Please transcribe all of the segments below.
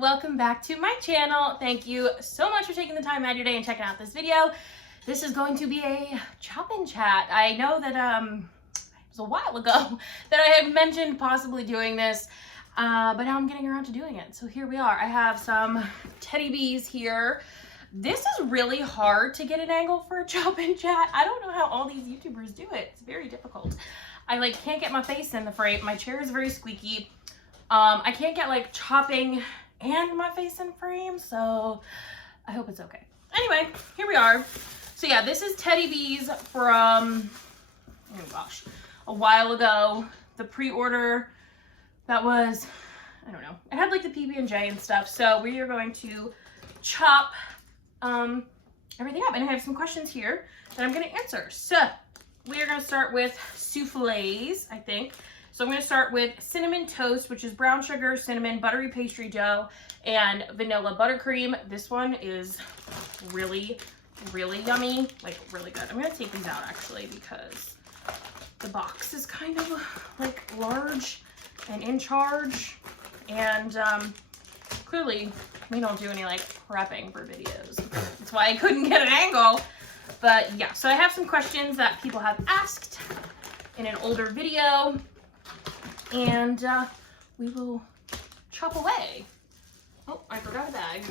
welcome back to my channel. Thank you so much for taking the time out of your day and checking out this video. This is going to be a chop and chat. I know that it was a while ago that I had mentioned possibly doing this, but now I'm getting around to doing it. So here we are. I have some teddy bees here. This is really hard to get an angle for a chop and chat. I don't know how all these YouTubers do it. It's very difficult. I can't get my face in the frame. My chair is very squeaky. I can't get chopping and my face in frame, so I hope it's okay. Anyway, here we are. So yeah, this is teddy bees from, oh gosh, a while ago. The pre-order that was, I don't know, it had the PB&J and stuff. So we are going to chop everything up, and I have some questions here that I'm going to answer. So we are going to start with souffles, I think. So I'm going to start with cinnamon toast, which is brown sugar, cinnamon, buttery pastry dough, and vanilla buttercream. This one is really, really yummy, really good. I'm going to take these out actually because the box is kind of large and in charge, and clearly we don't do any prepping for videos. That's why I couldn't get an angle. But yeah, so I have some questions that people have asked in an older video, and we will chop away. Oh, I forgot a bag.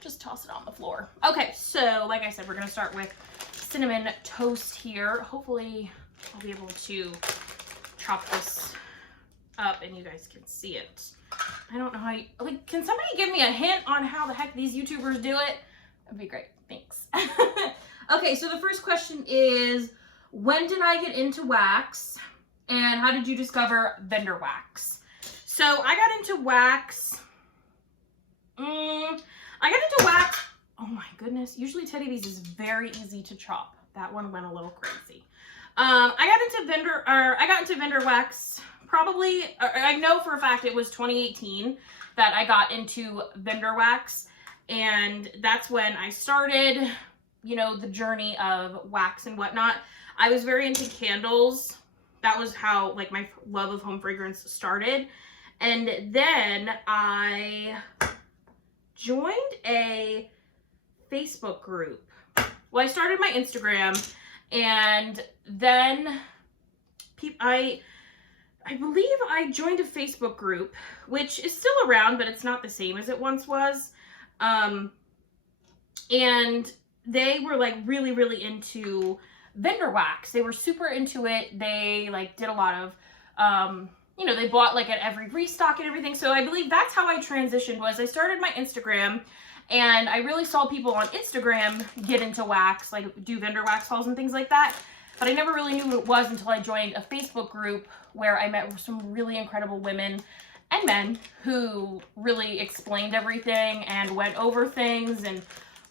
Just toss it on the floor. Okay, so like I said, we're gonna start with cinnamon toast here. Hopefully I'll be able to chop this up and you guys can see it. I don't know how you, can somebody give me a hint on how the heck these YouTubers do it? That'd be great, thanks. Okay, so the first question is, when did I get into wax? And how did you discover vendor wax? So I got into wax, oh my goodness. Usually teddy bees is very easy to chop. That one went a little crazy. I got into vendor wax probably, I know for a fact it was 2018 that I got into vendor wax. And that's when I started, the journey of wax and whatnot. I was very into candles. That was how my love of home fragrance started. And then I joined a Facebook group. Well, I started my Instagram, and then I believe I joined a Facebook group, which is still around, but it's not the same as it once was. And they were really, really into vendor wax. They were super into it. They did a lot of, they bought at every restock and everything. So I believe that's how I transitioned. Was I started my Instagram, and I really saw people on Instagram get into wax, do vendor wax hauls and things like that. But I never really knew what it was until I joined a Facebook group where I met some really incredible women and men who really explained everything and went over things and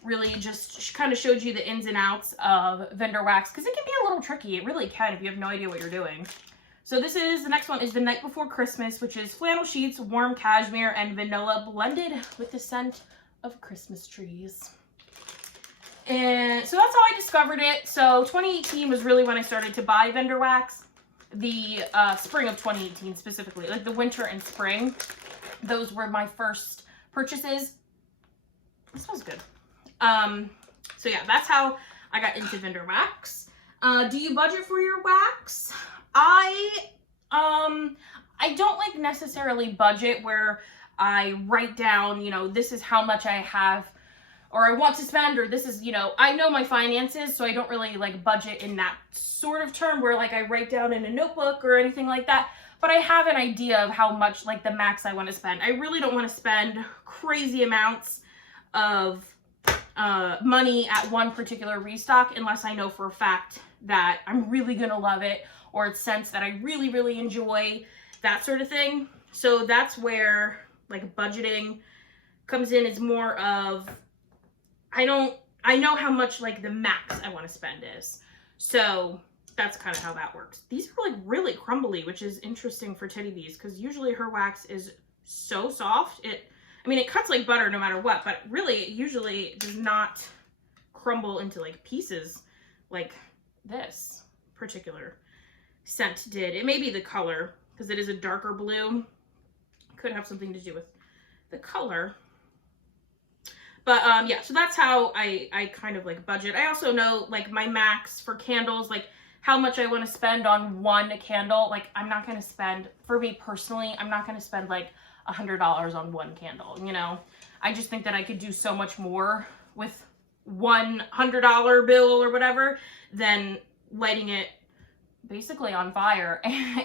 really just kind of showed you the ins and outs of vendor wax, because it can be a little tricky. It really can if you have no idea what you're doing. So the next one is the night before Christmas, which is flannel sheets, warm cashmere, and vanilla blended with the scent of Christmas trees. And so that's how I discovered it. So 2018 was really when I started to buy vendor wax. The spring of 2018 specifically, the winter and spring. Those were my first purchases. This smells good. So yeah, that's how I got into vendor wax. Do you budget for your wax? I don't necessarily budget where I write down, this is how much I have or I want to spend, or this is, I know my finances, so I don't really budget in that sort of term where I write down in a notebook or anything like that. But I have an idea of how much the max I want to spend. I really don't want to spend crazy amounts of money at one particular restock unless I know for a fact that I'm really gonna love it, or it's scents that I really, really enjoy, that sort of thing. So that's where budgeting comes in. Is more of, I know how much the max I want to spend is. So that's kind of how that works. These are really crumbly, which is interesting for teddy bees, because usually her wax is so soft. It cuts like butter no matter what, but really it usually does not crumble into pieces like this particular scent did. It may be the color, because it is a darker blue. Could have something to do with the color. But yeah, so that's how I kind of like budget. I also know like my max for candles, like how much I want to spend on one candle. Like I'm not going to spend, for me personally, I'm not going to spend like $100 on one candle, you know. I just think that I could do so much more with $100 bill or whatever than lighting it basically on fire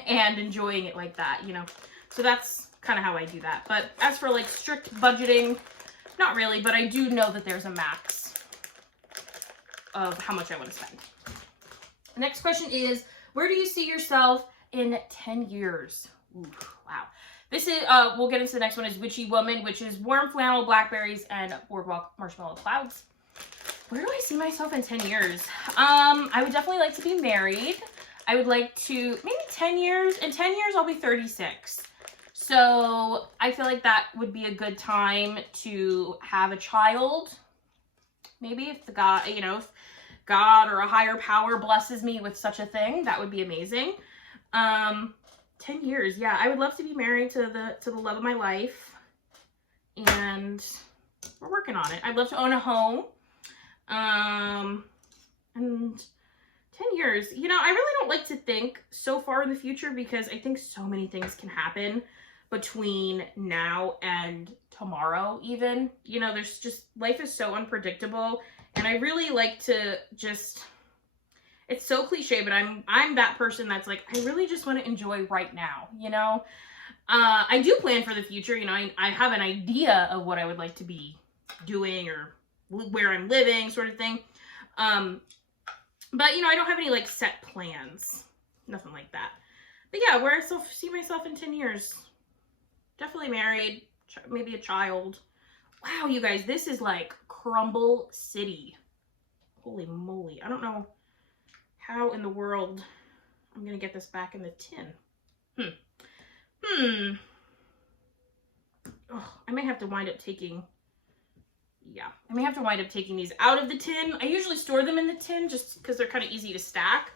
and enjoying it like that, you know. So that's kind of how I do that. But as for like strict budgeting, not really, but I do know that there's a max of how much I want to spend. The next question is, where do you see yourself in 10 years? Ooh, wow. This is, we'll get into the next one, is Witchy Woman, which is warm flannel, blackberries, and boardwalk marshmallow clouds. Where do I see myself in 10 years? I would definitely like to be married. I would like to, maybe 10 years. In 10 years, I'll be 36. So I feel like that would be a good time to have a child. Maybe if the God, you know, if God or a higher power blesses me with such a thing, that would be amazing. 10 years, yeah, I would love to be married to the love of my life, and we're working on it. I'd love to own a home. And 10 years, you know, I really don't like to think so far in the future because I think so many things can happen between now and tomorrow even. You know, there's just, life is so unpredictable, and I really like to just, it's so cliche, but I'm that person that's like, I really just want to enjoy right now, you know? I do plan for the future, you know, I have an idea of what I would like to be doing or where I'm living, sort of thing. But, you know, I don't have any, like, set plans. Nothing like that. But, yeah, where I see myself in 10 years. Definitely married. Maybe a child. Wow, you guys, this is, like, Crumble City. Holy moly. I don't know how in the world I'm going to get this back in the tin. Oh, I may have to wind up taking... Yeah, I may have to wind up taking these out of the tin. I usually store them in the tin just because they're kind of easy to stack.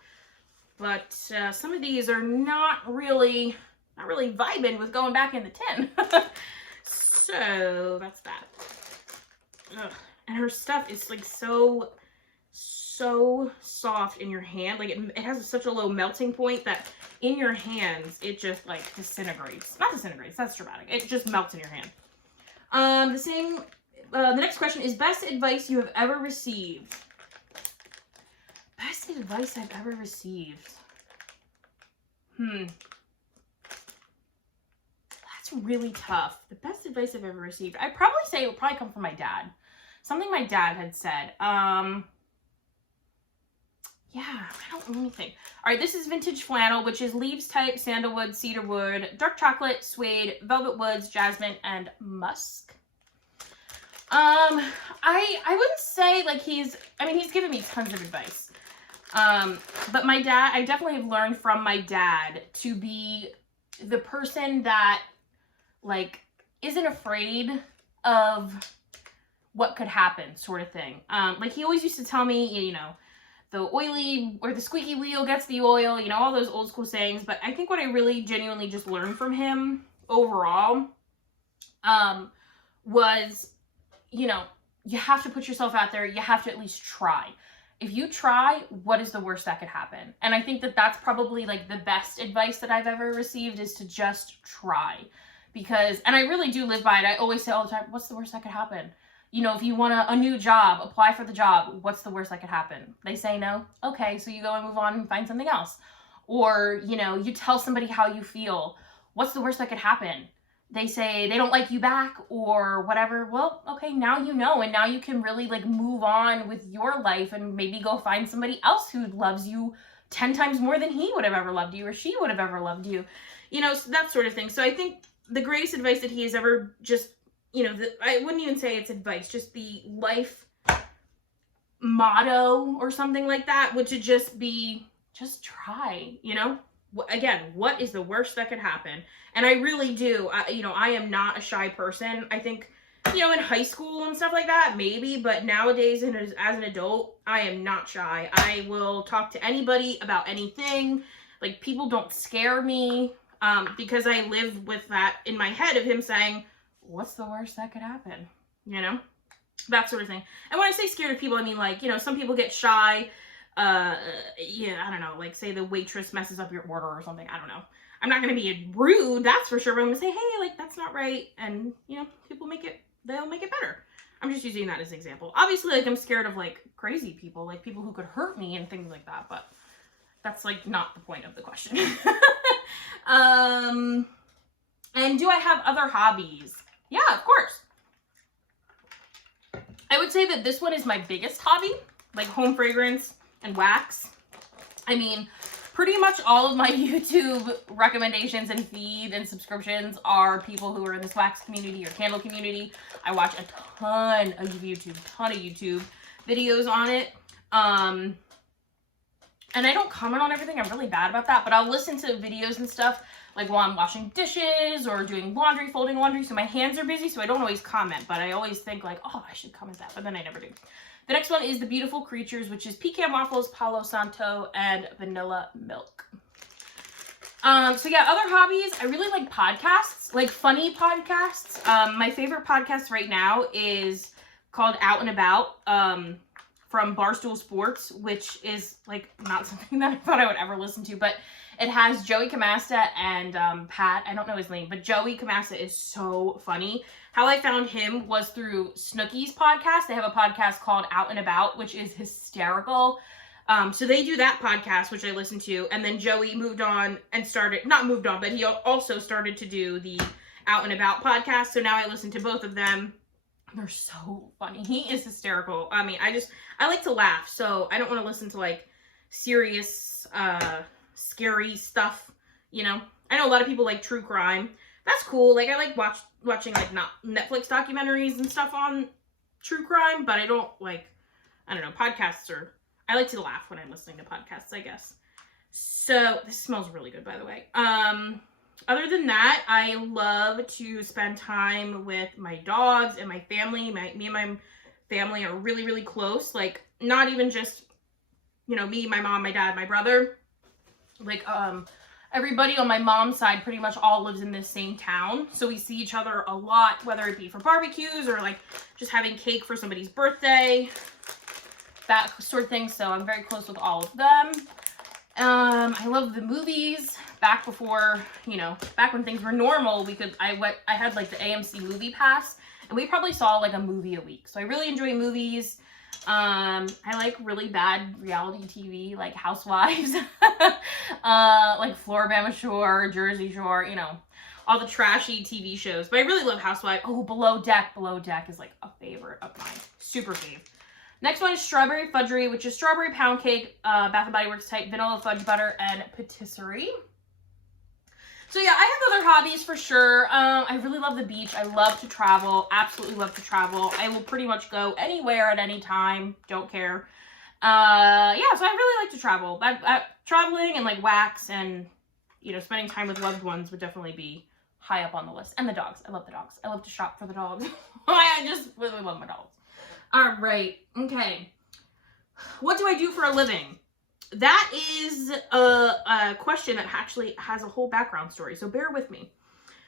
But some of these are not really vibing with going back in the tin. So that's that. Ugh. And her stuff is like so soft in your hand. Like it has such a low melting point that in your hands, it just like disintegrates. Not disintegrates, that's dramatic. It just melts in your hand. The next question is best advice you have ever received. Best advice I've ever received. That's really tough. The best advice I've ever received. I'd probably say it would probably come from my dad. Something my dad had said. Yeah, let me think. All right, this is vintage flannel, which is leaves type, sandalwood, cedarwood, dark chocolate, suede, velvet woods, jasmine, and musk. I wouldn't say like he's given me tons of advice. But my dad, I definitely have learned from my dad to be the person that like isn't afraid of what could happen, sort of thing. Like he always used to tell me, you know, the oily or the squeaky wheel gets the oil, you know, all those old school sayings. But I think what I really genuinely just learned from him overall, was, you know, you have to put yourself out there. You have to at least try. If you try, what is the worst that could happen? And I think that that's probably like the best advice that I've ever received, is to just try. Because, and I really do live by it. I always say all the time, what's the worst that could happen? You know, if you want a new job, apply for the job. What's the worst that could happen? They say no. Okay, so you go and move on and find something else. Or, you know, you tell somebody how you feel. What's the worst that could happen? They say they don't like you back or whatever. Well, okay, now you know, and now you can really like move on with your life and maybe go find somebody else who loves you 10 times more than he would have ever loved you or she would have ever loved you. You know, so that sort of thing. So I think the greatest advice that he has ever just, you know, I wouldn't even say it's advice, just the life motto or something like that, would to just be, just try, you know? Again, what is the worst that could happen? And I really do, you know, I am not a shy person. I think, you know, in high school and stuff like that, maybe, but nowadays as an adult, I am not shy. I will talk to anybody about anything. Like, people don't scare me, because I live with that in my head of him saying, what's the worst that could happen? You know, that sort of thing. And when I say scared of people, I mean, like, you know, some people get shy. Yeah, I don't know, like, say the waitress messes up your order or something. I don't know. I'm not going to be rude, that's for sure, but I'm going to say, hey, like, that's not right. And, you know, people they'll make it better. I'm just using that as an example. Obviously, like, I'm scared of, like, crazy people, like people who could hurt me and things like that, but that's, like, not the point of the question. And do I have other hobbies? Yeah, of course. I would say that this one is my biggest hobby, like home fragrance and wax. I mean, pretty much all of my YouTube recommendations and feed and subscriptions are people who are in this wax community or candle community. I watch a ton of YouTube videos on it. And I don't comment on everything. I'm really bad about that, but I'll listen to videos and stuff like while I'm washing dishes or doing laundry, folding laundry. So my hands are busy, so I don't always comment, but I always think like, oh, I should comment that, but then I never do. The next one is the Beautiful Creatures, which is pecan waffles, Palo Santo, and vanilla milk. So yeah, other hobbies. I really like podcasts, like funny podcasts. My favorite podcast right now is called Out and About, from Barstool Sports, which is like not something that I thought I would ever listen to, but it has Joey Camasta and Pat. I don't know his name, but Joey Camasta is so funny. How I found him was through Snooki's podcast. They have a podcast called Out and About, which is hysterical. So they do that podcast, which I listen to, and then Joey moved on and but he also started to do the Out and About podcast. So now I listen to both of them. They're so funny. He is hysterical. I mean, I like to laugh, so I don't want to listen to like serious, scary stuff, you know. I know a lot of people like true crime. That's cool. Like, I like watching like not Netflix documentaries and stuff on true crime, but I don't like, I don't know, podcasts I like to laugh when I'm listening to podcasts, I guess. So this smells really good, by the way. Other than that, I love to spend time with my dogs and my family. Me and my family are really, really close. Like, not even just, you know, me, my mom, my dad, my brother. Like, everybody on my mom's side pretty much all lives in this same town. So we see each other a lot, whether it be for barbecues or like just having cake for somebody's birthday, that sort of thing. So I'm very close with all of them. I love the movies. Back before, you know, back when things were normal, I had like the AMC movie pass, and we probably saw like a movie a week. So I really enjoy movies. I like really bad reality TV, like Housewives, like Floribama Shore, Jersey Shore, you know, all the trashy TV shows. But I really love Housewives. Oh, Below Deck. Below Deck is like a favorite of mine. Super fave. Next one is Strawberry Fudgery, which is strawberry pound cake, Bath & Body Works type, vanilla fudge butter, and patisserie. So yeah, I have other hobbies for sure. I really love the beach. I love to travel. Absolutely love to travel. I will pretty much go anywhere at any time. Don't care. Yeah, so I really like to travel. Traveling and like wax and, you know, spending time with loved ones would definitely be high up on the list. And the dogs. I love the dogs. I love to shop for the dogs. I just really love my dogs. All right. Okay. What do I do for a living? That is a question that actually has a whole background story, so bear with me.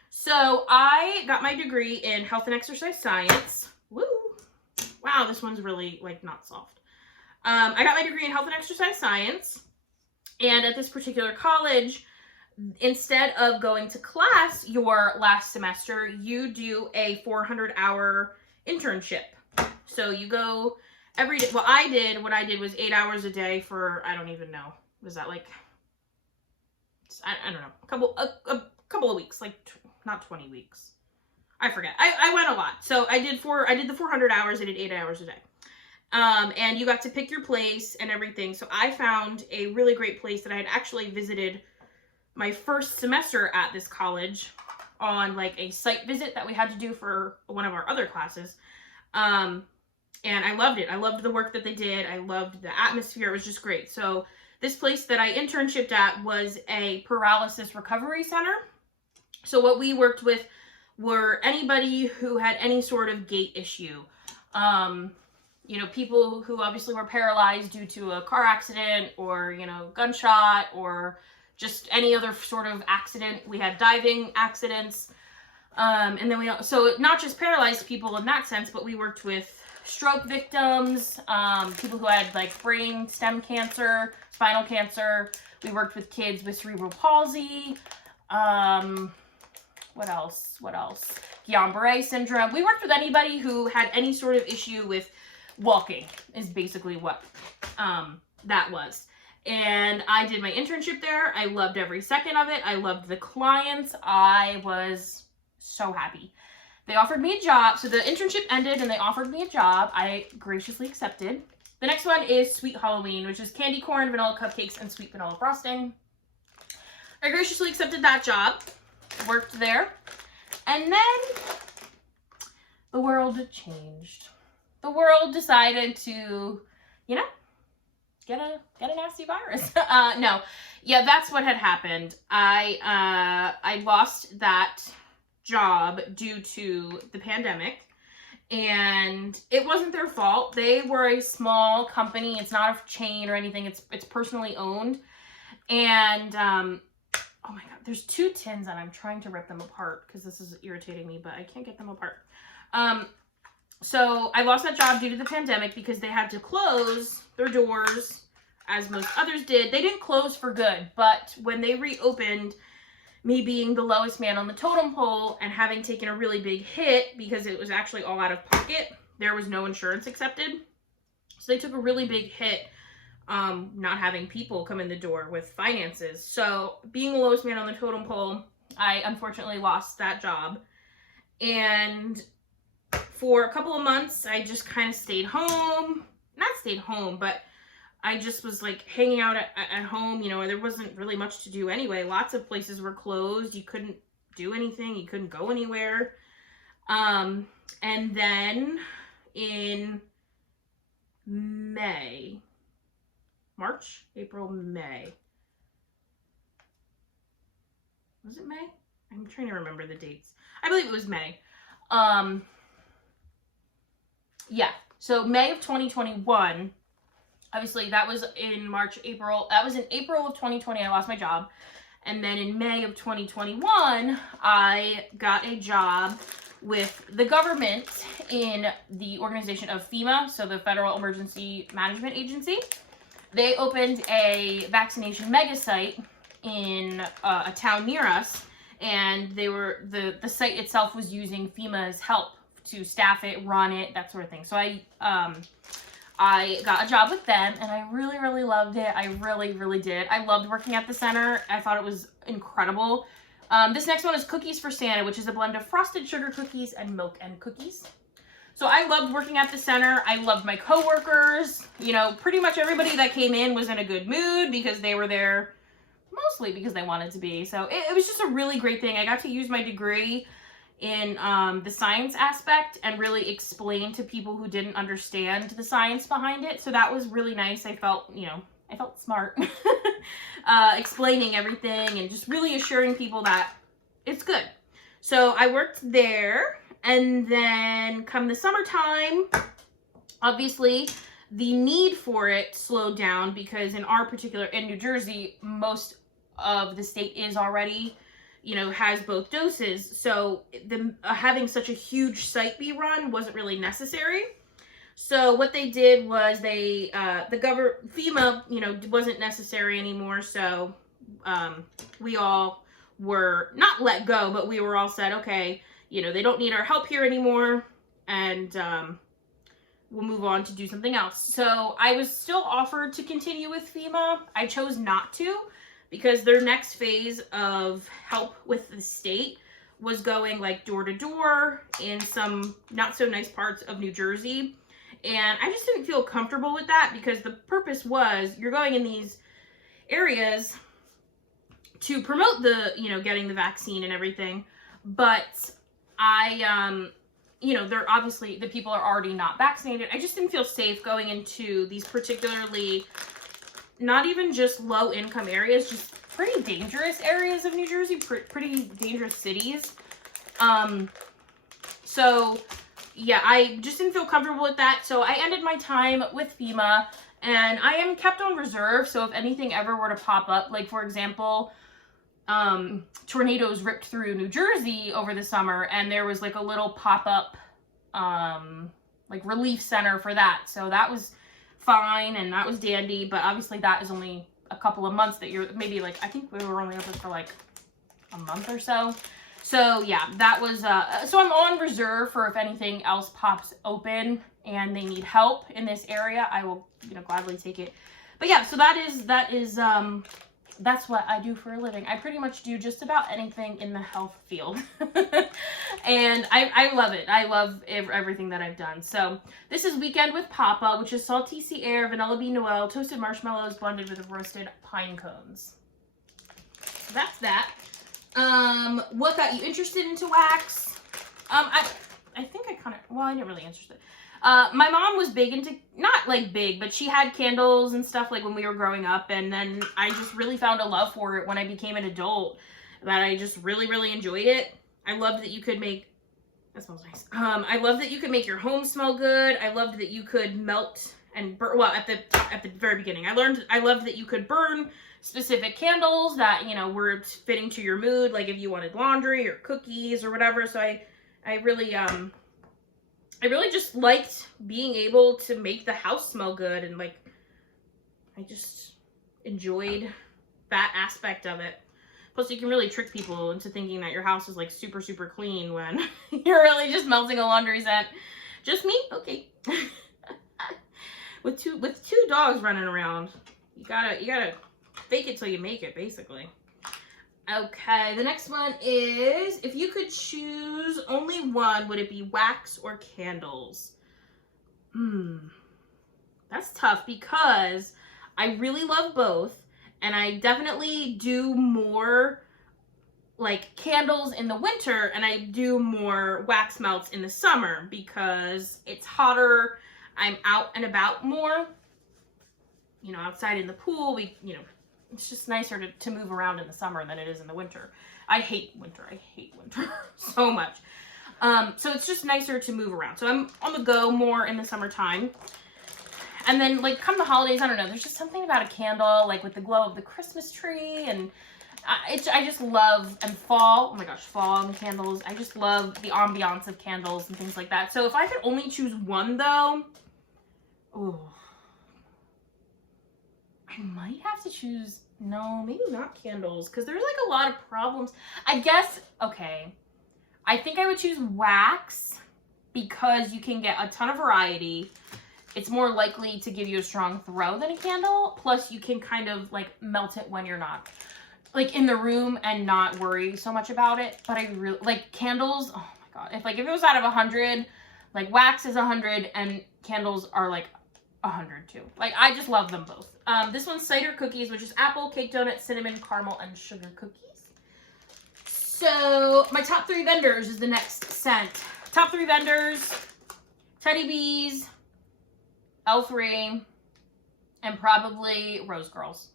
So I got my degree in health and exercise science. Woo! Wow, this one's really, like, not soft. I got my degree in health and exercise science, and at this particular college, instead of going to class your last semester, you do a 400-hour internship. So you go every day. What I did was 8 hours a day for, I don't even know. Was that like, I don't know, a couple of weeks, like not 20 weeks. I forget. I went a lot. So I did the 400 hours. I did 8 hours a day. And you got to pick your place and everything. So I found a really great place that I had actually visited my first semester at this college on like a site visit that we had to do for one of our other classes. And I loved it. I loved the work that they did. I loved the atmosphere. It was just great. So this place that I internshiped at was a paralysis recovery center. So what we worked with were anybody who had any sort of gait issue. You know, people who obviously were paralyzed due to a car accident or, you know, gunshot or just any other sort of accident. We had diving accidents. And then so not just paralyzed people in that sense, but we worked with stroke victims, people who had like brain stem cancer, spinal cancer. We worked with kids with cerebral palsy. What else? Guillain-Barré syndrome. We worked with anybody who had any sort of issue with walking is basically what that was. And I did my internship there. I loved every second of it. I loved the clients. I was so happy. They offered me a job. So the internship ended and they offered me a job. I graciously accepted. The next one is Sweet Halloween, which is candy corn, vanilla cupcakes, and sweet vanilla frosting. I graciously accepted that job. Worked there. And then the world changed. The world decided to, you know, get a nasty virus. No. Yeah, that's what had happened. I lost that job due to the pandemic, and it wasn't their fault. They were a small company. It's not a chain or anything. It's personally owned. And oh my god, there's 2 tins and I'm trying to rip them apart because this is irritating me, but I can't get them apart. So I lost that job due to the pandemic because they had to close their doors, as most others did. They didn't close for good, but when they reopened, me being the lowest man on the totem pole and having taken a really big hit because it was actually all out of pocket, there was no insurance accepted. So they took a really big hit, not having people come in the door with finances. So being the lowest man on the totem pole, I unfortunately lost that job. And for a couple of months, I just kind of stayed home. Not stayed home, but I just was like hanging out at home. You know, there wasn't really much to do anyway. Lots of places were closed. You couldn't do anything. You couldn't go anywhere. And then in March, April, May. Was it May? I'm trying to remember the dates. I believe it was May. Yeah, so May of 2021, obviously that was in March, April. That was in April of 2020, I lost my job. And then in May of 2021, I got a job with the government in the organization of FEMA, so the Federal Emergency Management Agency. They opened a vaccination mega site in a town near us, and they were the site itself was using FEMA's help to staff it, run it, that sort of thing. So I got a job with them, and I really, really loved it. I really, really did. I loved working at the center. I thought it was incredible. This next one is Cookies for Santa, which is a blend of frosted sugar cookies and milk and cookies. So I loved working at the center. I loved my coworkers. You know, pretty much everybody that came in was in a good mood because they were there mostly because they wanted to be. So it was just a really great thing. I got to use my degree in the science aspect and really explain to people who didn't understand the science behind it. So that was really nice. I felt, you know, I felt smart explaining everything and just really assuring people that it's good. So I worked there, and then come the summertime, obviously the need for it slowed down because in New Jersey, most of the state is already, you know, has both doses. So having such a huge site be run wasn't really necessary. So what they did was FEMA, you know, wasn't necessary anymore. So we all were not let go, but we were all said, okay, you know, they don't need our help here anymore, and we'll move on to do something else. So I was still offered to continue with FEMA. I chose not to because their next phase of help with the state was going like door to door in some not so nice parts of New Jersey. And I just didn't feel comfortable with that because the purpose was you're going in these areas to promote the, you know, getting the vaccine and everything. But you know, they're obviously, the people are already not vaccinated. I just didn't feel safe going into these particularly, not even just low income areas, just pretty dangerous areas of New Jersey, pretty dangerous cities. So yeah, I just didn't feel comfortable with that. So I ended my time with FEMA, and I am kept on reserve. So if anything ever were to pop up, like for example, tornadoes ripped through New Jersey over the summer, and there was like a little pop-up like relief center for that. So that was fine and that was dandy, but obviously that is only a couple of months that you're maybe like, I think we were only open for like a month or so. So yeah, that was so I'm on reserve for if anything else pops open and they need help in this area, I will, you know, gladly take it. But yeah, so that is that's what I do for a living. I pretty much do just about anything in the health field. And I love it. I love everything that I've done. So this is Weekend with Papa, which is salty sea air, vanilla bean noel, toasted marshmallows blended with roasted pine cones. So that's that. What got you interested into wax? I think I kind of, well, I didn't really interested. My mom was big into, not like big, but she had candles and stuff like when we were growing up, and then I just really found a love for it when I became an adult, that I just really, really enjoyed it. I loved that you could make, that smells nice. I loved that you could make your home smell good. I loved that you could melt and burn, well, at the very beginning, I loved that you could burn specific candles that, you know, were fitting to your mood, like if you wanted laundry or cookies or whatever. So I really just liked being able to make the house smell good, and like, I just enjoyed that aspect of it. Plus, you can really trick people into thinking that your house is like super, super clean when you're really just melting a laundry scent. Just me? Okay. With two dogs running around, you gotta fake it till you make it, basically. Okay, the next one is, if you could choose only one, would it be wax or candles? That's tough because I really love both, and I definitely do more like candles in the winter, and I do more wax melts in the summer because it's hotter, I'm out and about more, you know, outside in the pool, it's just nicer to move around in the summer than it is in the winter. I hate winter so much. So it's just nicer to move around. So I'm on the go more in the summertime. And then like come the holidays, I don't know, there's just something about a candle, like with the glow of the Christmas tree, and I just love, and fall, oh my gosh, fall and candles. I just love the ambiance of candles and things like that. So if I could only choose one though, I might have to choose, no, maybe not candles, because there's like a lot of problems. I guess, okay, I think I would choose wax because you can get a ton of variety. It's more likely to give you a strong throw than a candle. Plus you can kind of like melt it when you're not like in the room and not worry so much about it. But I really like candles. Oh my God. If it was out of 100, like wax is 100 and candles are like 100 too. Like, I just love them both. This one's cider cookies, which is apple, cake donut, cinnamon, caramel, and sugar cookies. So my top 3 vendors is the next scent. Top 3 vendors, Teddy Bees, L3, and probably Rose Girls.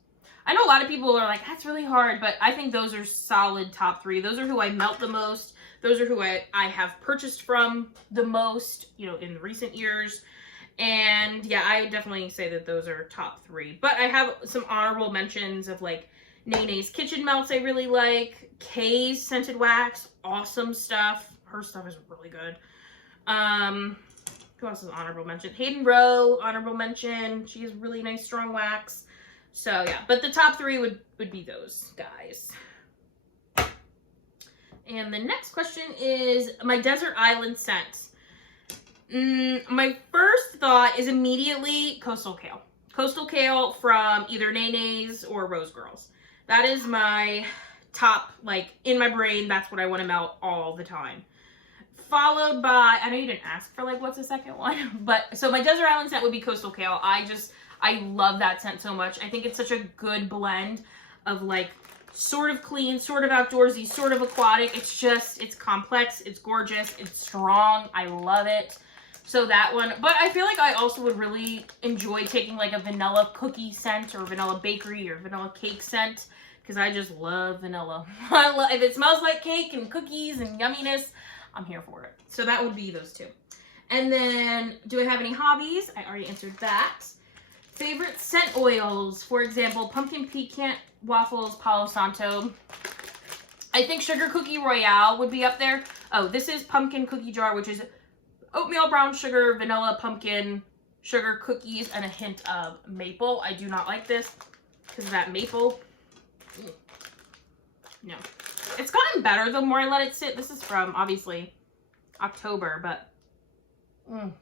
I know a lot of people are like, that's really hard, but I think those are solid top 3. Those are who I melt the most. Those are who I have purchased from the most, you know, in recent years. And yeah, I would definitely say that those are top 3. But I have some honorable mentions of like Nene's Kitchen Melts I really like. Kay's Scented Wax, awesome stuff. Her stuff is really good. Who else is honorable mention? Hayden Rowe, honorable mention. She has really nice strong wax. So yeah, but the top 3 would be those guys. And the next question is my Desert Island scent. My first thought is immediately Coastal Kale. Coastal Kale from either Nene's or Rose Girls. That is my top, like, in my brain, that's what I want to melt all the time. Followed by, I know you didn't ask for, like, what's the second one? But, so my Desert Island scent would be Coastal Kale. I love that scent so much. I think it's such a good blend of, like, sort of clean, sort of outdoorsy, sort of aquatic. It's complex, it's gorgeous, it's strong. I love it. So that one, but I feel like I also would really enjoy taking like a vanilla cookie scent or vanilla bakery or vanilla cake scent, because I just love vanilla. If it smells like cake and cookies and yumminess, I'm here for it. So that would be those 2. And then, do I have any hobbies? I already answered that. Favorite scent oils, for example, pumpkin pecan waffles, Palo Santo. I think Sugar Cookie Royale would be up there. Oh, this is Pumpkin Cookie Jar, which is oatmeal, brown sugar, vanilla, pumpkin, sugar cookies, and a hint of maple. I do not like this because of that maple. No. It's gotten better the more I let it sit. This is from, obviously, October, but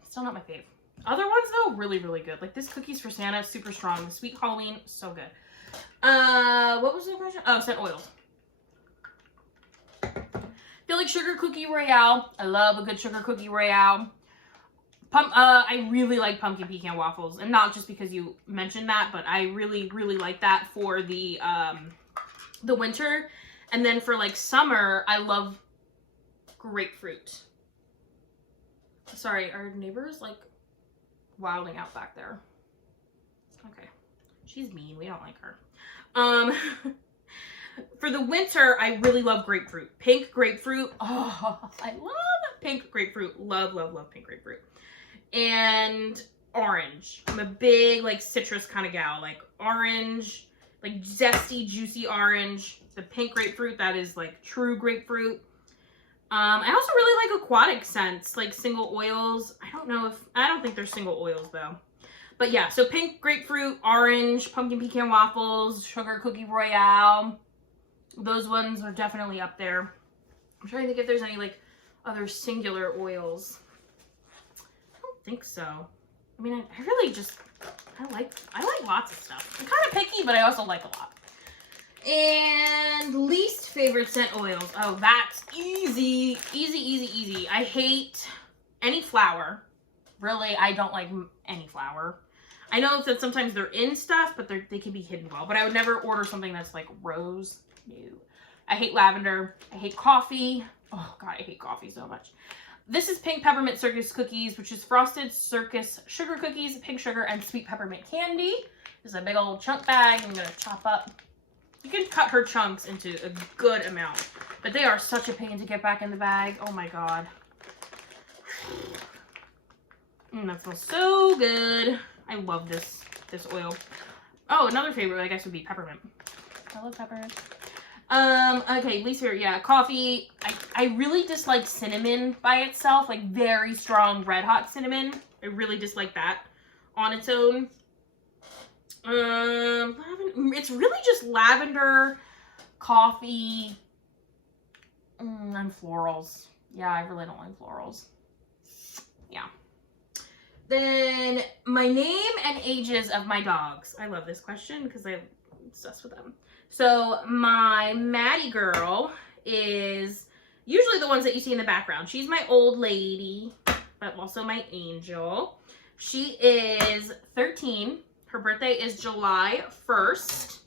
still not my fave. Other ones, though, really, really good. Like this Cookies for Santa, super strong. The Sweet Halloween, so good. What was the question? Oh, scent oils. Feel like Sugar Cookie Royale. I love a good Sugar Cookie Royale. I really like pumpkin pecan waffles, and not just because you mentioned that, but I really, really like that for the winter. And then for like summer, I love grapefruit. Sorry, our neighbor's like wilding out back there. Okay, she's mean. We don't like her. For the winter, I really love grapefruit. Pink grapefruit. Oh, I love pink grapefruit. Love, love, love pink grapefruit. And orange. I'm a big like citrus kind of gal. Like orange, like zesty, juicy orange. The pink grapefruit, that is like true grapefruit. I also really like aquatic scents, like single oils. I don't think they're single oils though. But yeah, so pink grapefruit, orange, pumpkin pecan waffles, Sugar Cookie Royale. Those ones are definitely up there. I'm trying to think if there's any like other singular oils. I don't think so. I mean, I really just, I like lots of stuff. I'm kind of picky, but I also like a lot. And least favorite scent oils. Oh, that's easy. Easy, easy, easy. I hate any flower. Really, I don't like any flower. I know that sometimes they're in stuff, but they can be hidden well. But I would never order something that's like rose. No. I hate lavender. I hate coffee. Oh, God, I hate coffee so much. This is Pink Peppermint Circus Cookies, which is Frosted Circus Sugar Cookies, pink sugar, and sweet peppermint candy. This is a big old chunk bag I'm going to chop up. You can cut her chunks into a good amount, but they are such a pain to get back in the bag. Oh my God. That smells so good. I love this oil. Oh, another favorite, I guess, would be peppermint. I love peppermint. Okay, least favorite, yeah, coffee. I really dislike cinnamon by itself, like very strong red hot cinnamon. I really dislike that on its own. It's really just lavender, coffee, and florals. Yeah, I really don't like florals. Yeah. Then my name and ages of my dogs. I love this question because I'm obsessed with them. So my Maddie girl is usually the ones that you see in the background. She's my old lady, but also my angel. She is 13. Her birthday is July 1st.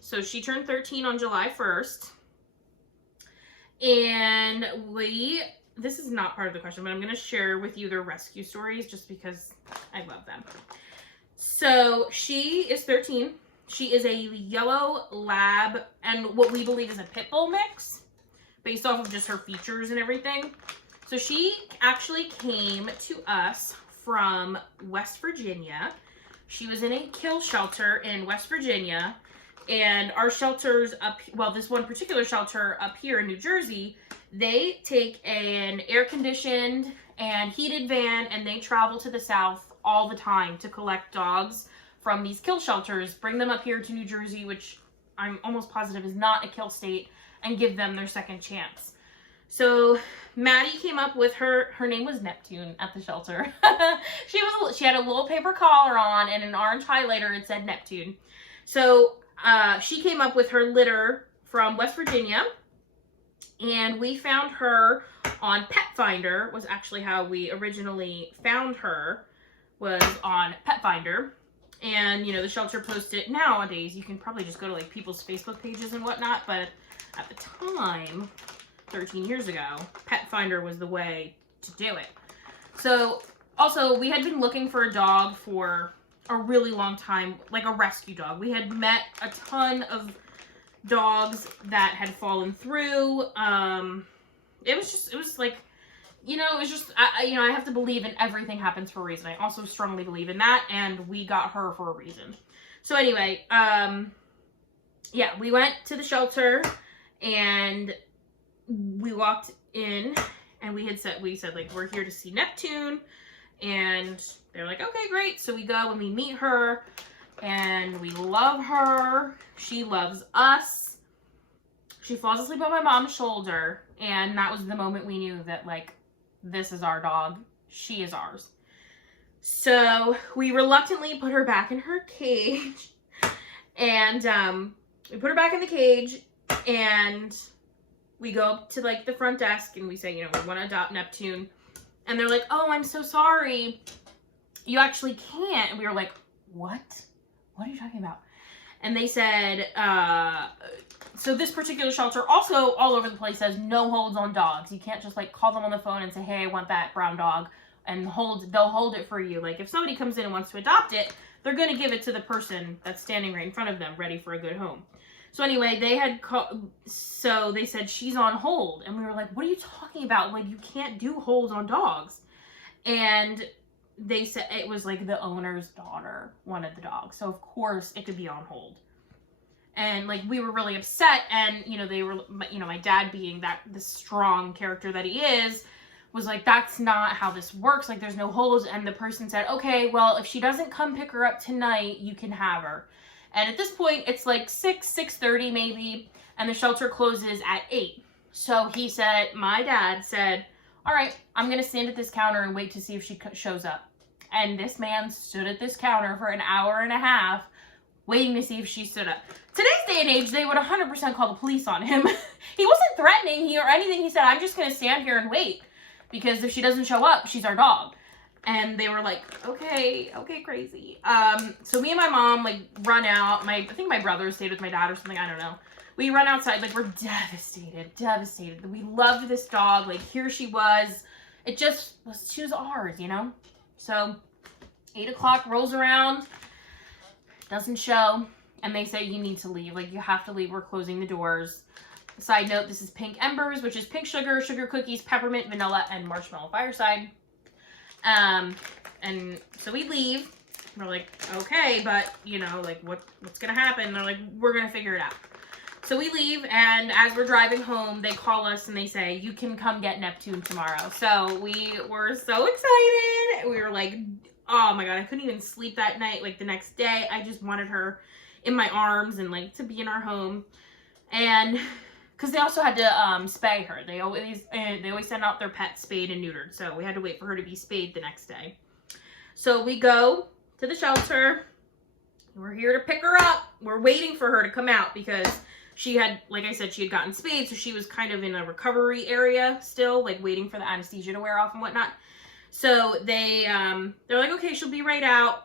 So she turned 13 on July 1st. And this is not part of the question, but I'm going to share with you their rescue stories just because I love them. So she is 13. She is a yellow lab and what we believe is a pit bull mix based off of just her features and everything. So she actually came to us from West Virginia. She was in a kill shelter in West Virginia, and our shelters this one particular shelter up here in New Jersey, they take an air-conditioned and heated van, and they travel to the south all the time to collect dogs from these kill shelters, bring them up here to New Jersey, which I'm almost positive is not a kill state, and give them their second chance. So Maddie came up with her name was Neptune at the shelter. She had a little paper collar on and an orange highlighter. It said Neptune. So she came up with her litter from West Virginia, and we found her on Pet Finder. Was actually how we originally found her, was on Pet Finder. And, you know, the shelter posted, nowadays you can probably just go to like people's Facebook pages and whatnot, but at the time, 13 years ago, Pet Finder was the way to do it. So also we had been looking for a dog for a really long time, like a rescue dog. We had met a ton of dogs that had fallen through. It was like, you know, it was just, I have to believe in everything happens for a reason. I also strongly believe in that, and we got her for a reason. So anyway, yeah, we went to the shelter, and we walked in and we said like, we're here to see Neptune. And they're like, okay, great. So we go and we meet her and we love her. She loves us. She falls asleep on my mom's shoulder. And that was the moment we knew that, like, this is our dog. She is ours. So we reluctantly put her back in her cage. And we put her back in the cage and we go up to, like, the front desk and we say, you know, we want to adopt Neptune. And they're like, oh, I'm so sorry. You actually can't. And we were like, what? What are you talking about? And they said, so this particular shelter also all over the place says no holds on dogs. You can't just like call them on the phone and say, hey, I want that brown dog, and they'll hold it for you. Like if somebody comes in and wants to adopt it, they're going to give it to the person that's standing right in front of them, ready for a good home. So anyway, so they said she's on hold, and we were like, what are you talking about? Like, you can't do holds on dogs. And they said it was like the owner's daughter wanted the dog, so of course it could be on hold. And like we were really upset, and you know, they were, you know, my dad being the strong character that he is, was like, that's not how this works. Like there's no holds. And the person said, okay, well, if she doesn't come pick her up tonight, you can have her. And at this point, it's like 6:30 maybe, and the shelter closes at 8. So my dad said, all right, I'm going to stand at this counter and wait to see if she shows up. And this man stood at this counter for an hour and a half, waiting to see if she stood up. Today's day and age, they would 100% call the police on him. He wasn't threatening or anything. He said, I'm just going to stand here and wait, because if she doesn't show up, she's our dog. And they were like, okay, crazy. So me and my mom, like, run out. I think my brother stayed with my dad or something. I don't know. We run outside, like, we're devastated. We loved this dog. Like, here she was. She was ours, you know? So 8 o'clock rolls around, doesn't show, and they say you need to leave. Like, you have to leave. We're closing the doors. Side note, this is Pink Embers, which is pink sugar, sugar cookies, peppermint, vanilla, and marshmallow fireside. And so we leave. We're like, okay, but, you know, like, what's gonna happen? They're like, we're gonna figure it out. So we leave, and as we're driving home, they call us and they say, you can come get Neptune tomorrow. So we were so excited. We were like, oh my God, I couldn't even sleep that night. Like the next day, I just wanted her in my arms and like to be in our home. And because they also had to spay her. They always send out their pets spayed and neutered. So we had to wait for her to be spayed the next day. So we go to the shelter. We're here to pick her up. We're waiting for her to come out because she had, like I said, she had gotten spayed. So she was kind of in a recovery area still, like waiting for the anesthesia to wear off and whatnot. So they're like, okay, she'll be right out.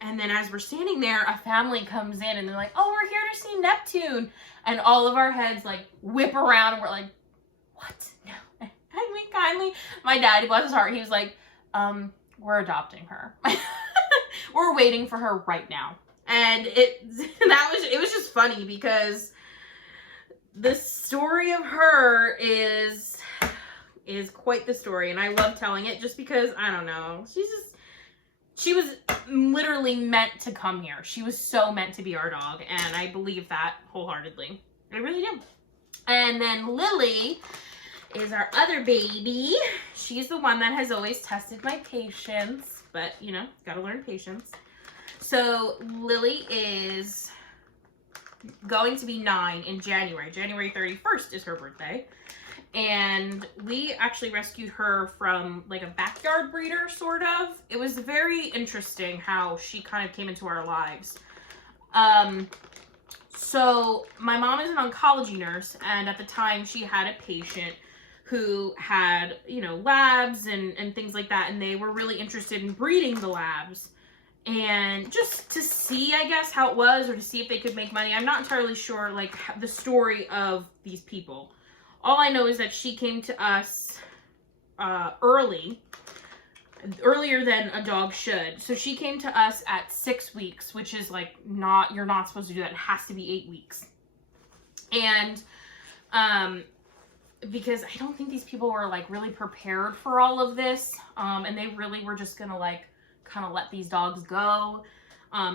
And then as we're standing there, a family comes in and they're like, oh, we're here to see Neptune. And all of our heads like whip around and we're like, what? No. Kindly. My dad, bless his heart, he was like, we're adopting her. We're waiting for her right now. And it was just funny because the story of her is quite the story. And I love telling it just because, I don't know, she was literally meant to come here. She was so meant to be our dog, and I believe that wholeheartedly. I really do. And then Lily is our other baby. She's the one that has always tested my patience, but, you know, gotta learn patience. So Lily is going to be 9 in January. January 31st is her birthday. And we actually rescued her from like a backyard breeder, sort of. It was very interesting how she kind of came into our lives. So my mom is an oncology nurse, and at the time she had a patient who had, you know, labs and things like that, and they were really interested in breeding the labs. And just to see, I guess, how it was, or to see if they could make money. I'm not entirely sure, like, the story of these people. All I know is that she came to us earlier than a dog should. So she came to us at 6 weeks, which is like you're not supposed to do that. It has to be 8 weeks. And because I don't think these people were like really prepared for all of this. And they really were just gonna like kind of let these dogs go.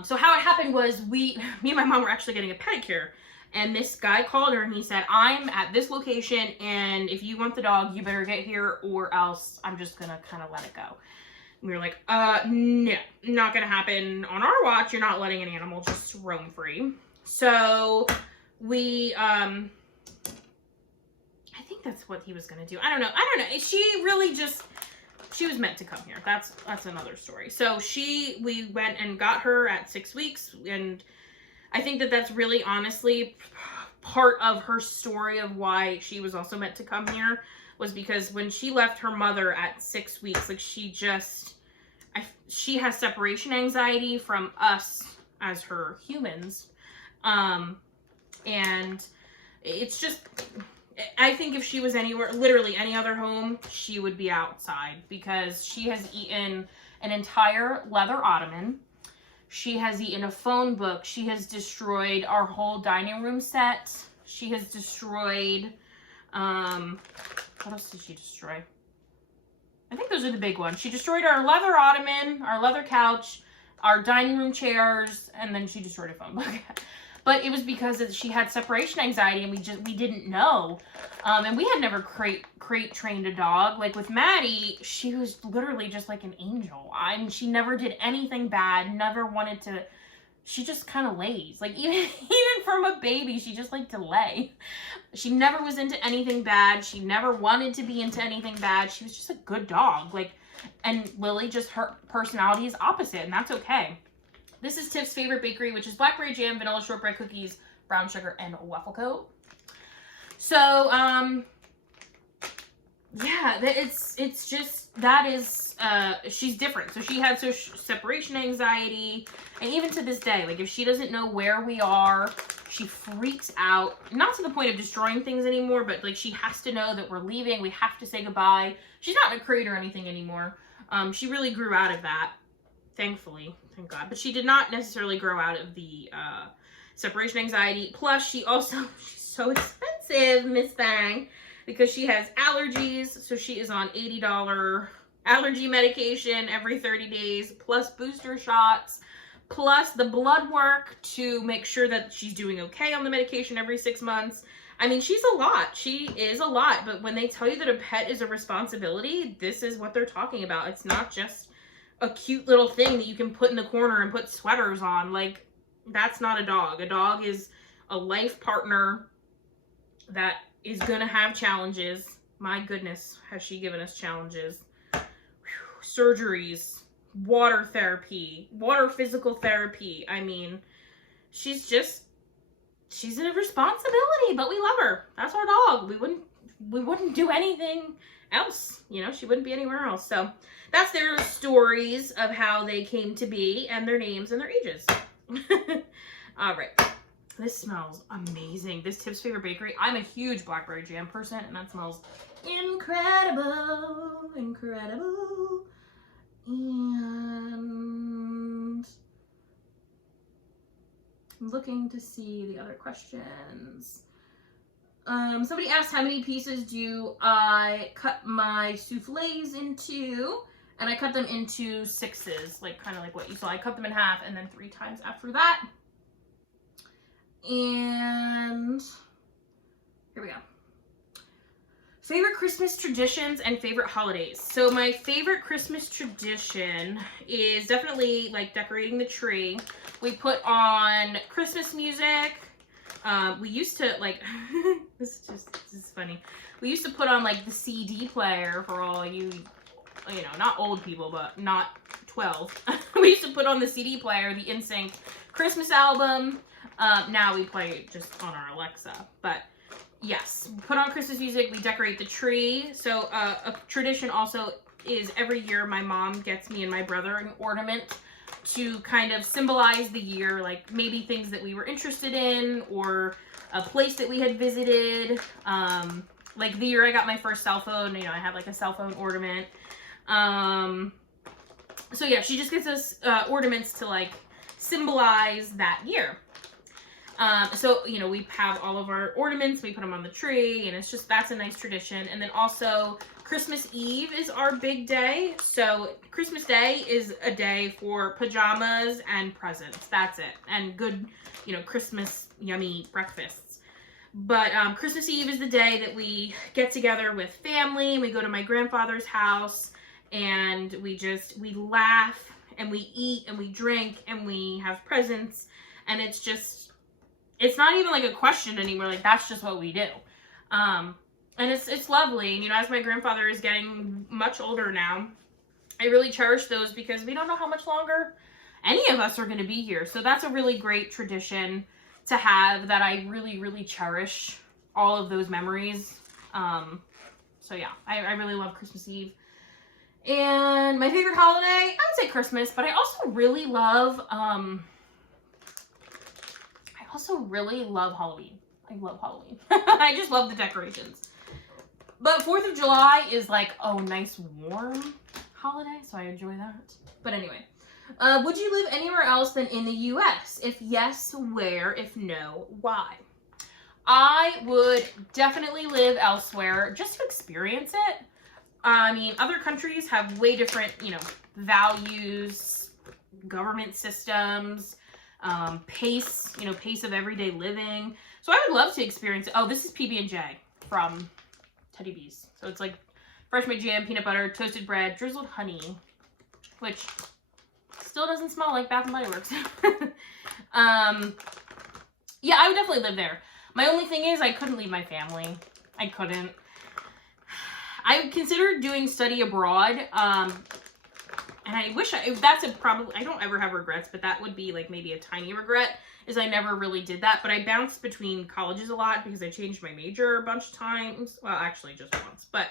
So how it happened was me and my mom were actually getting a pedicure. And this guy called her and he said, I'm at this location, and if you want the dog, you better get here or else I'm just gonna kind of let it go. And we were like, no, not gonna happen on our watch. You're not letting an animal just roam free. So we, I think that's what he was gonna do. I don't know. She really just, she was meant to come here. That's another story. So we went and got her at 6 weeks, and I think that that's really honestly part of her story of why she was also meant to come here, was because when she left her mother at 6 weeks, like she has separation anxiety from us as her humans. And it's just, I think if she was anywhere, literally any other home, she would be outside, because she has eaten an entire leather ottoman. She has eaten a phone book. She has destroyed our whole dining room set. She has destroyed, what else did she destroy? I think those are the big ones. She destroyed our leather ottoman, our leather couch, our dining room chairs, and then she destroyed a phone book. But it was because she had separation anxiety, and we didn't know. And we had never crate trained a dog. Like with Maddie, she was literally just like an angel. I mean, she never did anything bad, never wanted to, she just kind of lays. Like even from a baby, she just liked to lay. She never was into anything bad. She never wanted to be into anything bad. She was just a good dog. Like, and Lily, just her personality is opposite, and that's okay. This is Tiff's favorite bakery, which is blackberry jam, vanilla shortbread cookies, brown sugar, and waffle coat. So, yeah, it's just, that is, she's different. So she had separation anxiety, and even to this day, like if she doesn't know where we are, she freaks out. Not to the point of destroying things anymore, but like she has to know that we're leaving. We have to say goodbye. She's not in a crate or anything anymore. She really grew out of that. Thankfully, thank God. But she did not necessarily grow out of the separation anxiety. Plus, she's so expensive, Miss Thang, because she has allergies. So she is on $80 allergy medication every 30 days, plus booster shots, plus the blood work to make sure that she's doing okay on the medication every 6 months. I mean, she's a lot. She is a lot. But when they tell you that a pet is a responsibility, this is what they're talking about. It's not just a cute little thing that you can put in the corner and put sweaters on. Like, that's not a dog. A dog is a life partner that is gonna have challenges. My goodness, has she given us challenges. Whew. Surgeries, water therapy, water physical therapy. I mean, she's a responsibility, but we love her. That's our dog. We wouldn't do anything else, you know. She wouldn't be anywhere else. So that's their stories of how they came to be, and their names and their ages. All right, this smells amazing. This Tiff's favorite bakery. I'm a huge blackberry jam person, and that smells incredible, incredible. And I'm looking to see the other questions. Somebody asked how many pieces do I cut my souffles into, and I cut them into 6s, like kind of like what you saw. I cut them in half and then 3 times after that. And here we go. Favorite Christmas traditions and favorite holidays. So my favorite Christmas tradition is definitely like decorating the tree. We put on Christmas music. We used to like, this is funny. We used to put on like the CD player for all you know, not old people, but not 12. We used to put on the CD player, the NSYNC Christmas album. Now we play it just on our Alexa, but yes, we put on Christmas music, we decorate the tree. So a tradition also is every year my mom gets me and my brother an ornament to kind of symbolize the year, like maybe things that we were interested in or a place that we had visited. Like the year I got my first cell phone, you know, I had like a cell phone ornament. So yeah, she just gets us ornaments to like symbolize that year. So, you know, we have all of our ornaments, we put them on the tree, and it's just, that's a nice tradition. And then also Christmas Eve is our big day. So Christmas Day is a day for pajamas and presents. That's it. And good, you know, Christmas yummy breakfasts. But Christmas Eve is the day that we get together with family. We go to my grandfather's house and we laugh and we eat and we drink and we have presents. And it's not even like a question anymore. Like, that's just what we do. And it's lovely. And, you know, as my grandfather is getting much older now, I really cherish those because we don't know how much longer any of us are going to be here. So that's a really great tradition to have that I really, really cherish all of those memories. So yeah, I really love Christmas Eve. And my favorite holiday, I would say Christmas, but I also really love, Halloween. I love Halloween. I just love the decorations. But 4th of July is like, nice warm holiday, so I enjoy that. But anyway, would you live anywhere else than in the US? If yes, where? If no, why? I would definitely live elsewhere just to experience it. I mean, other countries have way different, you know, values, government systems, pace of everyday living. So I would love to experience it. Oh, this is PB&J from Teddy B's. So it's like fresh made jam, peanut butter, toasted bread, drizzled honey, which still doesn't smell like Bath & Body Works. Yeah, I would definitely live there. My only thing is I couldn't leave my family. I couldn't. I considered doing study abroad, and I wish I don't ever have regrets, but that would be like maybe a tiny regret, is I never really did that. But I bounced between colleges a lot because I changed my major a bunch of times. Well, actually just once, but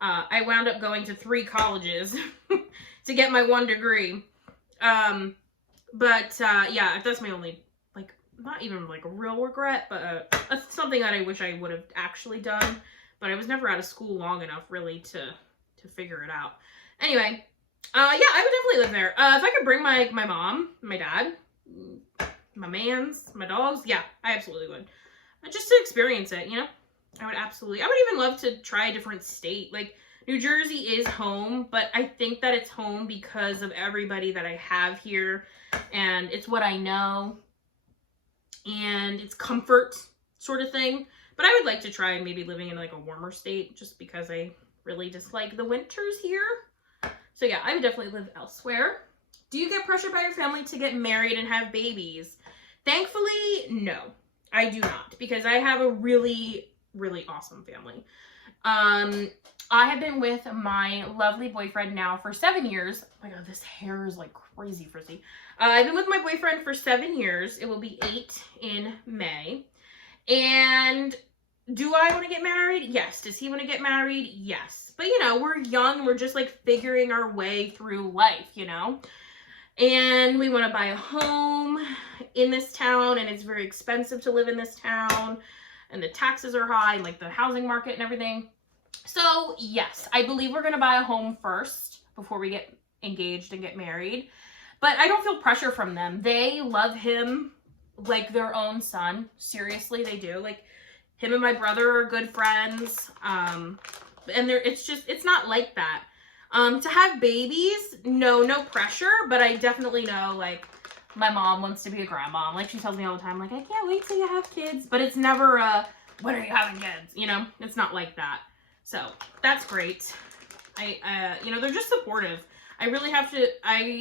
I wound up going to 3 colleges to get my 1 degree. Yeah, that's my only, like, not even like a real regret, but something that I wish I would have actually done. But I was never out of school long enough really to figure it out. Anyway, yeah, I would definitely live there. If I could bring my mom, my dad, my mans, my dogs, yeah, I absolutely would. Just to experience it, you know? I would even love to try a different state. Like, New Jersey is home, but I think that it's home because of everybody that I have here, and it's what I know, and it's comfort sort of thing. But I would like to try maybe living in like a warmer state just because I really dislike the winters here. So yeah, I would definitely live elsewhere. Do you get pressured by your family to get married and have babies? Thankfully, no, I do not, because I have a really, really awesome family. I have been with my lovely boyfriend now for 7 years. Oh my God, this hair is like crazy frizzy. I've been with my boyfriend for 7 years. It will be 8 in May. And do I want to get married? Yes. Does he want to get married? Yes. But, you know, we're young. We're just like figuring our way through life, you know? And we want to buy a home in this town, and it's very expensive to live in this town, and the taxes are high, like the housing market and everything. So, yes, I believe we're going to buy a home first before we get engaged and get married. But I don't feel pressure from them. They love him like their own son. Seriously, they do. Like, him and my brother are good friends. And it's not like that. To have babies, no pressure, but I definitely know, like, my mom wants to be a grandma. Like, she tells me all the time, like, I can't wait till you have kids. But it's never when are you having kids? You know, it's not like that. So that's great. You know, they're just supportive. I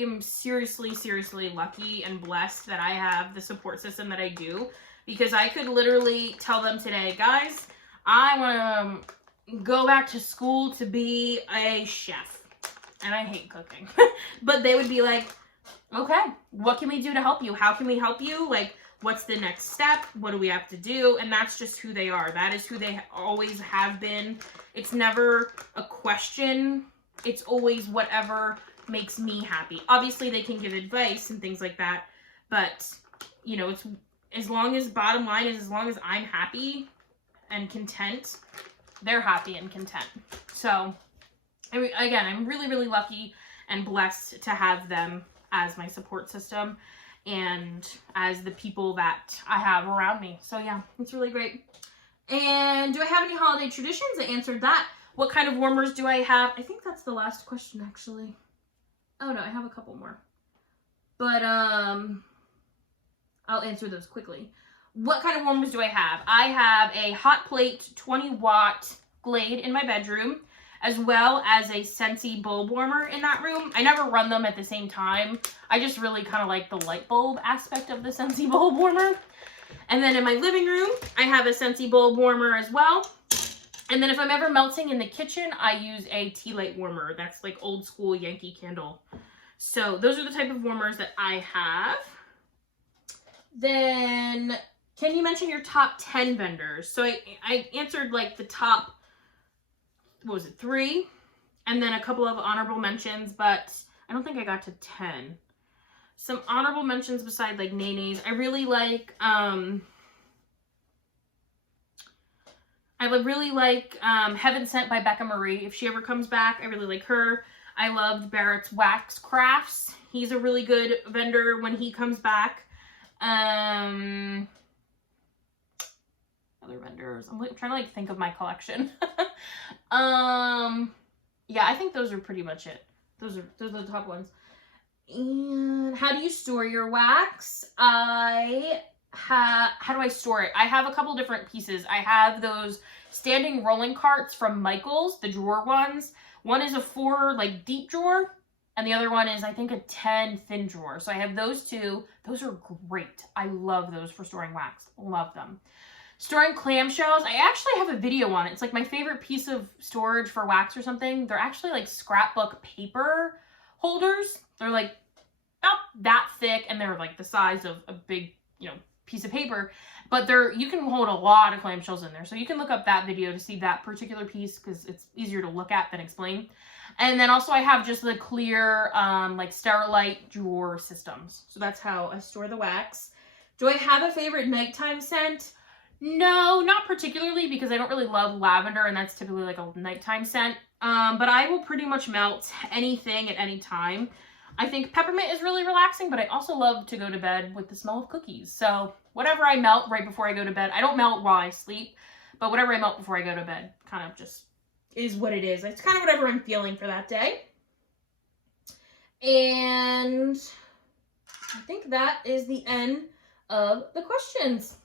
am seriously, seriously lucky and blessed that I have the support system that I do, because I could literally tell them today, guys, I want to go back to school to be a chef, and I hate cooking. But they would be like, okay, what can we do to help you? How can we help you? Like, what's the next step? What do we have to do? And that's just who they are. That is who they always have been. It's never a question. It's always whatever makes me happy. Obviously, they can give advice and things like that, but, you know, it's bottom line is as long as I'm happy and content, they're happy and content. So, again, I'm really, really lucky and blessed to have them as my support system and as the people that I have around me. So yeah, it's really great. And do I have any holiday traditions? I answered that. What kind of warmers do I have? I think that's the last question, actually. Oh, no, I have a couple more. But, I'll answer those quickly. What kind of warmers do I have? I have a hot plate 20-watt Glade in my bedroom, as well as a Scentsy bulb warmer in that room. I never run them at the same time. I just really kind of like the light bulb aspect of the Scentsy bulb warmer. And then in my living room, I have a Scentsy bulb warmer as well. And then if I'm ever melting in the kitchen, I use a tea light warmer. That's like old school Yankee Candle. So those are the type of warmers that I have. Then, can you mention your top 10 vendors? So I answered like the top, what was it, 3? And then a couple of honorable mentions, but I don't think I got to 10. Some honorable mentions beside like Nene's. I really like, Heaven Sent by Becca Marie. If she ever comes back, I really like her. I loved Barrett's Wax Crafts. He's a really good vendor when he comes back. Other vendors. I'm trying to like think of my collection. Yeah, I think those are pretty much it. Those are the top ones. And how do you store your wax? How do I store it? I have a couple different pieces. I have those standing rolling carts from Michael's, the drawer ones. One is a 4 like deep drawer, and the other one is I think a 10 thin drawer. So I have those two. Those are great. I love those for storing wax. Love them. Storing clamshells, I actually have a video on it. It's like my favorite piece of storage for wax or something. They're actually like scrapbook paper holders. They're like about that thick, and they're like the size of a big, piece of paper. But you can hold a lot of clamshells in there. So you can look up that video to see that particular piece because it's easier to look at than explain. And then also I have just the clear, like Sterilite drawer systems. So that's how I store the wax. Do I have a favorite nighttime scent? No, not particularly, because I don't really love lavender, and that's typically like a nighttime scent. But I will pretty much melt anything at any time. I think peppermint is really relaxing, but I also love to go to bed with the smell of cookies. So whatever I melt right before I go to bed, I don't melt while I sleep, but whatever I melt before I go to bed kind of just is what it is. It's kind of whatever I'm feeling for that day. And I think that is the end of the questions.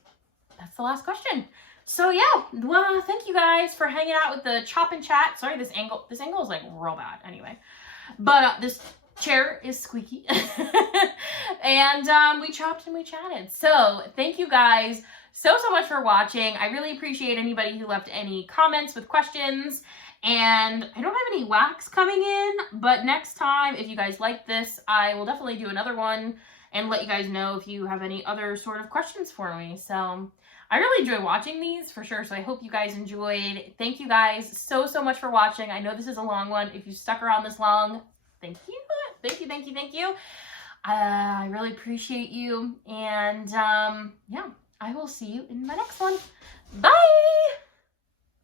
That's the last question. So yeah, well, thank you guys for hanging out with the chop and chat. Sorry, this angle is like real bad anyway. But this chair is squeaky. And we chopped and we chatted. So thank you guys so much for watching. I really appreciate anybody who left any comments with questions. And I don't have any wax coming in, but next time, if you guys like this, I will definitely do another one and let you guys know if you have any other sort of questions for me. So I really enjoy watching these for sure. So I hope you guys enjoyed. Thank you guys so much for watching. I know this is a long one. If you stuck around this long, thank you. Thank you. I really appreciate you. And yeah, I will see you in my next one. Bye.